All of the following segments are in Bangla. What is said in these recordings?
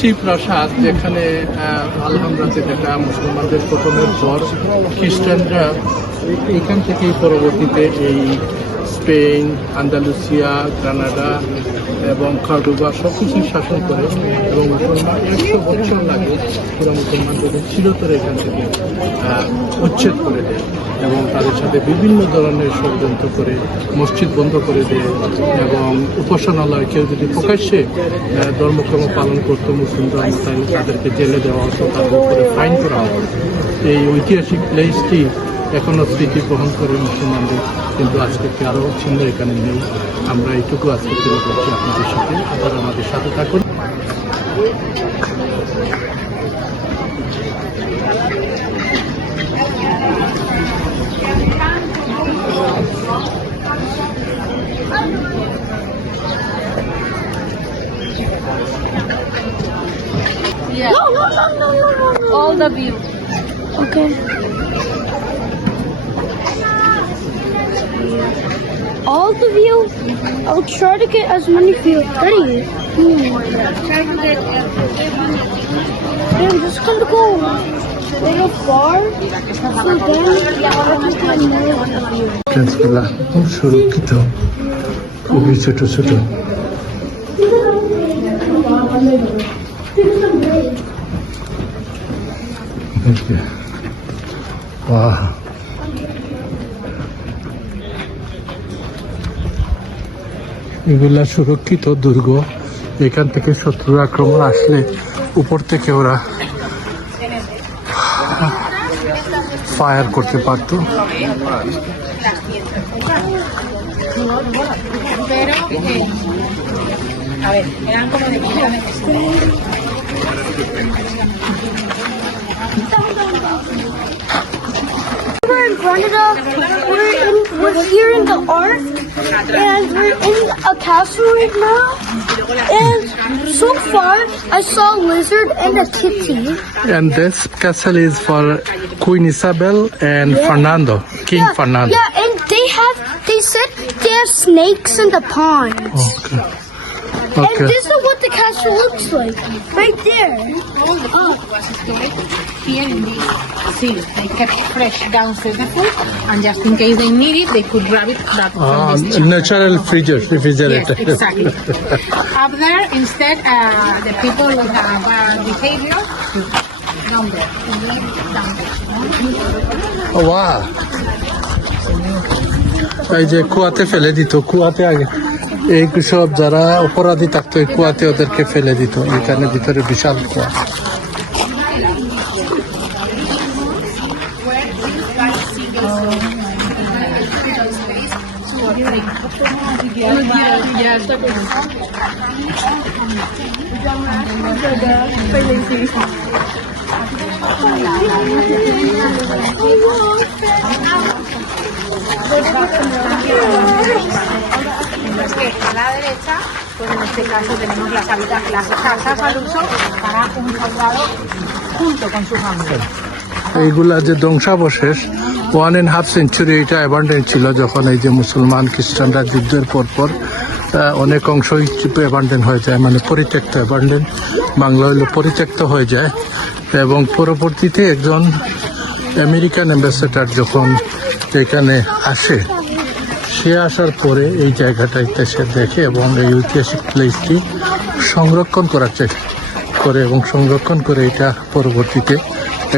সেই প্রাসাদ যেখানে আলহামরাতে যেটা মুসলমানদের প্রথমের পর খ্রিস্টানরা এখান থেকেই পরবর্তীতে এই স্পেন, আন্দালুসিয়া, গ্রানাডা এবং কর্ডোবা সব কিছুই শাসন করে এবং মুসলমান 100 বছর লাগে পুরো মুসলমানদের চিরতরে এখান থেকে উচ্ছেদ করে দেয় এবং তাদের সাথে বিভিন্ন ধরনের ষড়যন্ত্র করে মসজিদ বন্ধ করে দেয় এবং উপাসনালয় কেউ যদি প্রকাশ্যে ধর্মক্রম পালন করতো মুসলিম ধর্ম তাহলে তাদেরকে জেলে দেওয়া হতো, তাদের উপরে ফাইন করা হতো। এই ঐতিহাসিক প্লেসটি এখনো স্মৃতি বহন করে মুসলমানদের, কিন্তু আজকে আরও চিহ্ন এখানে নেই। আমরা এইটুকু আজকে তুলে ধরছি আপনাদের সাথে, আপনারা আমাদের সাথে থাকুন। Yeah. No. All the view. Okay. All the view? I'll try to get as many views. Ready? Try to get I'm just gonna go a little far, so then I can get more view. ট্রেনসগুলা খুব সুরক্ষিত, খুবই ছোট ছোট। এগুলা সুরক্ষিত দুর্গ, এখান থেকে শত্রুর আক্রমণ আসলে উপর থেকে ওরা ফায়ার করতে পারতো। We're in Granada. We're here in the Ark, and we're in a castle right now. And so far, I saw a lizard and a kitty. And this castle is for Queen Isabel and Fernando, King Fernando. Yeah, and they said they have snakes in the ponds. Okay. And Okay. this is what the castle looks like, right there. all the food was stored here in this seal. They kept fresh downstairs the food, and just in case they need it, they could grab it back from this chapel. Natural refrigerator. Yes, exactly. Up there, instead, the people with a bad behavior, down there. Oh, wow. এই যে কুয়াতে ফেলে দিত, কুয়াতে আগে এই সব যারা অপরাধী থাকতো এই কুয়াতে ওদেরকে ফেলে দিত। এখানে ভিতরে বিশাল কুয়া। A la derecha, pues en este caso tenemos las casas al uso para un soldado junto con su familia. এইগুলা যে ধ্বংসাবশেষ 1.5 সেঞ্চুরি এটা অ্যাবান্ডেন্ট ছিল, যখন এই যে মুসলমান খ্রিস্টানরা যুদ্ধের পর অনেক অংশই অ্যাবান্ডেন্ট হয়ে যায়, মানে পরিত্যক্ত, অ্যাবান্ডেন্ট বাংলা হইলে পরিত্যক্ত হয়ে যায়। এবং পরবর্তীতে একজন আমেরিকান অ্যাম্বাসেডার যখন এখানে আসে, সে আসার পরে এই জায়গাটাতে সে দেখে এবং এই ঐতিহাসিক প্লেসটি সংরক্ষণ করার চেষ্টা করে এবং সংরক্ষণ করে এটা পরবর্তীতে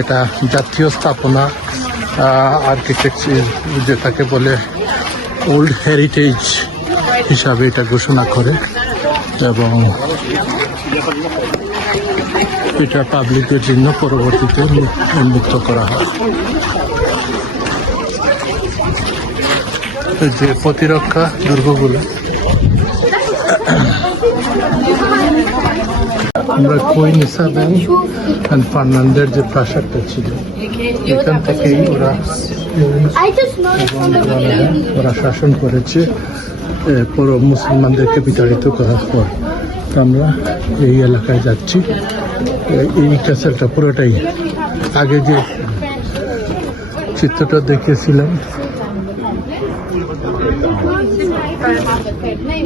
এটা জাতীয় স্থাপনা আর্কিটেকচার যেটাকে বলে ওল্ড হেরিটেজ হিসাবে এটা ঘোষণা করে এবং এটা পাবলিকের জন্য পরবর্তীতে উন্মুক্ত করা হয়। যে প্রতিরক্ষা দুর্গগুলো আমরা কুইন ইসাবেল এন্ড ফার্নান্ডের যে প্রাসাদটা ছিল এখান থেকেই ওরা শাসন করেছে পুরো মুসলমানদেরকে বিতাড়িত করার পর। আমরা এই এলাকায় যাচ্ছি। এই ক্যাসেলটা পুরোটাই আগে যে চিত্রটা দেখিয়েছিলাম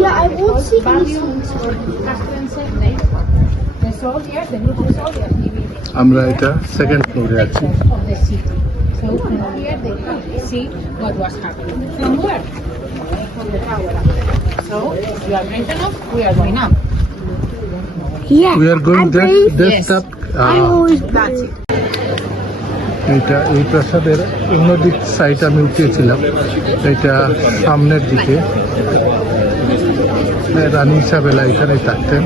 Yeah, I won't see soldiers, the group of soldiers living আমরা এটা সেকেন্ড ফ্লোরে আছি। of the city. So here they could see what was happening. From where? From the tower. So you are going to know, we are going up. Yeah. We are going I'm there. brave. This Yes. up. I'm always That's it. এটা এই প্রাসাদের অন্যদিক সাইড আমি উঠিয়েছিলাম, এটা সামনের দিকে। রানী ইসাবেলা এখানে থাকতেন,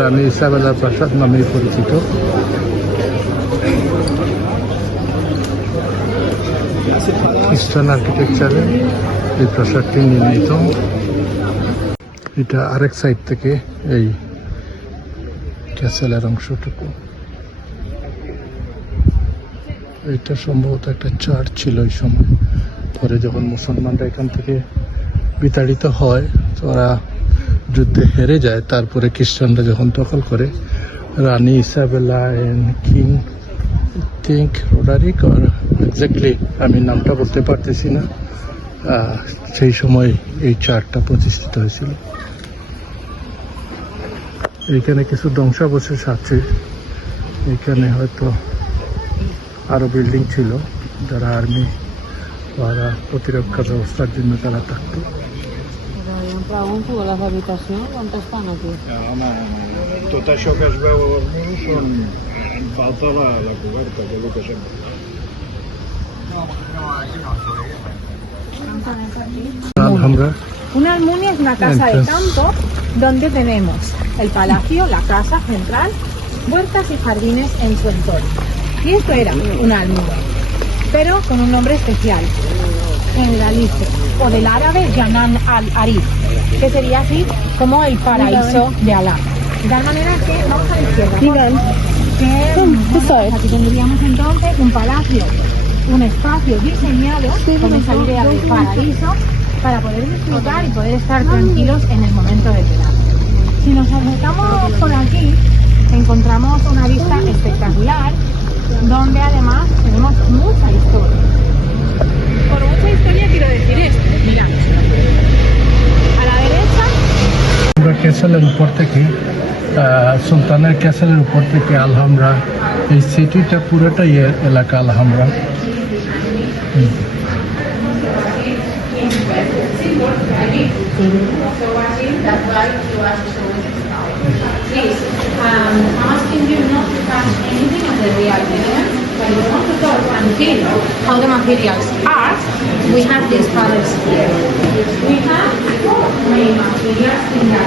রানী ইসাবেলা প্রাসাদ নামে পরিচিত। খ্রিস্টান আর্কিটেকচারে এই প্রাসাদটি নির্মিত। এটা আরেক সাইড থেকে এই ক্যাসেলের অংশটুকু। এটা সম্ভবত একটা চার্চ ছিল এই সময়। পরে যখন মুসলমানরা এখান থেকে বিতাড়িত হয়, ওরা যুদ্ধে হেরে যায়, তারপরে খ্রিস্টানরা যখন দখল করে, রানী Isabella and king think Roderick আর এক্স্যাক্টলি আমি নামটা বলতে পারতেছি না, সেই সময় এই চার্চটা প্রতিষ্ঠিত হয়েছিল। এইখানে কিছু ধ্বংসাবশেষ আছে, এখানে হয়তো আরো বিল্ডিং ছিল, যারা আর্মি বা প্রতিরক্ষা ব্যবস্থার জন্য তারা থাকতো। Hi entrat un poc a les habitacions, on estan aquí? Home, tot això que es veu als murs són... En falta la coberta, que és el que sempre. Alhambra. Una almunia es una casa de Entonces- campo donde tenemos el palacio, la casa central, huertas y jardines en su entorno. Y esto era una almunia, pero con un nombre especial, generalizo, o del árabe Yanan al-Arif, que sería así como el paraíso de Alá. De tal manera que, vamos a la izquierda, que aquí tendríamos entonces un palacio, un espacio diseñado con esa idea del paraíso para poder disfrutar y poder estar tranquilos en el momento de verano. Si nos acercamos por aquí, encontramos una vista espectacular, donde además tenemos mucha historia. Por mucha historia quiero decir esto, mirad, a la derecha আমরা ক্যাসেলের উপর থেকে, সুলতানের ক্যাসেলের উপর থেকে আলহামরা, এই সিটিটা পুরোটাই এলাকা আলহামরা। Please, I'm asking you not to touch anything of the real material, but if you want to talk and feel how the materials are, we have these panels here. We have four main materials in the